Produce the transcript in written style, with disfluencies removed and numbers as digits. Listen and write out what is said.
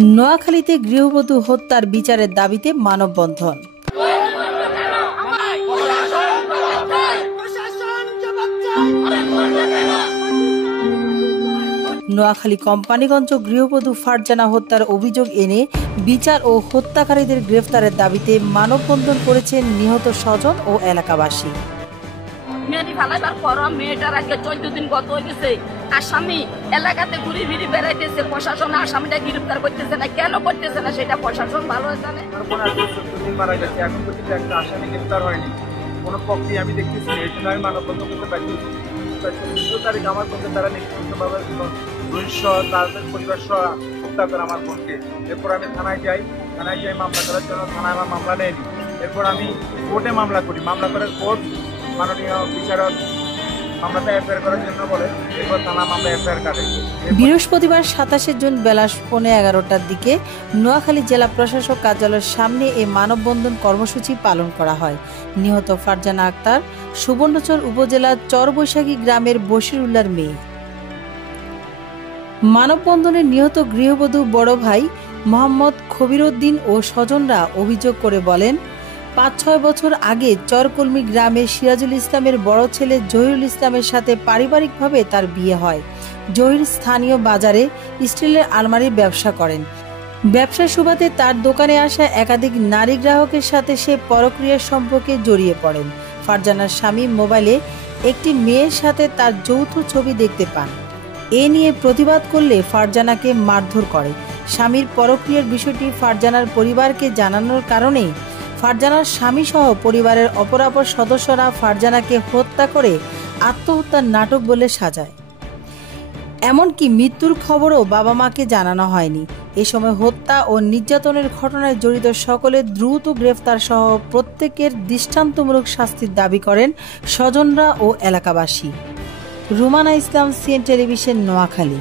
নোয়াখালীতে গৃহবধূ হত্যার বিচারের দাবিতে মানববন্ধন। নোয়াখালী কোম্পানিগঞ্জ গৃহবধূ ফারজানা হত্যার অভিযোগ এনে বিচার ও হত্যাকারীদের গ্রেফতারের দাবিতে মানববন্ধন করেছেন নিহত স্বজন ও এলাকাবাসী। মেয়েটি ফালাইবার পর মেয়েটার আগে 14 দিন গত হয়ে গেছে। আসামি এলাকাতে ঘুরে ফিরে বেড়াইতেছে, প্রশাসন আসামিটা গ্রেফতার করতেছে না। কেন করতেছে না সেটা প্রশাসন ভালো জানে। মারা গেছে, এখন পর্যন্ত একটা আসামি গ্রেফতার হয়নি। কোনো পক্ষে আমি দেখতেছি, এই জন্য আমি মানববন্ধন করতে পারছি। 14 তারিখ আমার পক্ষে তারা নিশ্চিতভাবে তাদের পরিবার সহ হত্যা করে আমার বোনকে। এরপর আমি থানায় যাই মামলা করার জন্য। থানায় আমার মামলা নেয়নি। এরপর আমি কোর্টে মামলা করি, মামলা করে কোর্ট মাননীয় বিচারক মামলাটা এফআইআর করার জন্য বলে। এরপর থানা মামলা এফআইআর কাটে। বৃহস্পতিবার 27 জুন বেলা 11:15টার দিকে নোয়াখালী জেলা প্রশাসক কার্যালয়ের সামনে এই মানববন্ধন কর্মসূচি পালন করা হয়। নিহত ফারজানা আক্তার সুবর্ণচর উপজেলার চরবৈশাখী গ্রামের বশিরুল্লাহর মেয়ে। মানববন্ধনে নিহত গৃহবধূ বড় ভাই মোহাম্মদ খবিরউদ্দিন ও স্বজনরা অভিযোগ করে বলেন, 5-6 বছর আগে চরকলমি গ্রামে সিরাজুল ইসলামের বড় ছেলে জহিরুল ইসলামের সাথে পারিবারিকভাবে তার বিয়ে হয়। জহির স্থানীয় বাজারে স্টিলের আলমারির ব্যবসা করেন। ব্যবসার সুবাদে তার দোকানে আসা একাধিক নারী গ্রাহকের সাথে সে পরক্রিয়ার সম্পর্কে জড়িয়ে পড়েন। ফারজানার স্বামী মোবাইলে একটি মেয়ের সাথে তার যৌথ ছবি দেখতে পান। এ নিয়ে প্রতিবাদ করলে ফারজানাকে মারধর করে। স্বামীর পরক্রিয়ার বিষয়টি ফারজানার পরিবারকে জানানোর কারণে ফারজানার স্বামী সহ পরিবারের অপরাপর সদস্যরা ফারজানাকে হত্যা করে আত্মহত্যার নাটক বলে সাজায়। এমনকি মৃত্যুর খবরও বাবা মাকে জানানো হয়নি। এ সময় হত্যা ও নির্যাতনের ঘটনায় জড়িত সকলের দ্রুত গ্রেফতার সহ প্রত্যেকের দৃষ্টান্তমূলক শাস্তির দাবি করেন স্বজনরা ও এলাকাবাসী। রুমানা ইসলাম, সিএন টেলিভিশন, নোয়াখালী।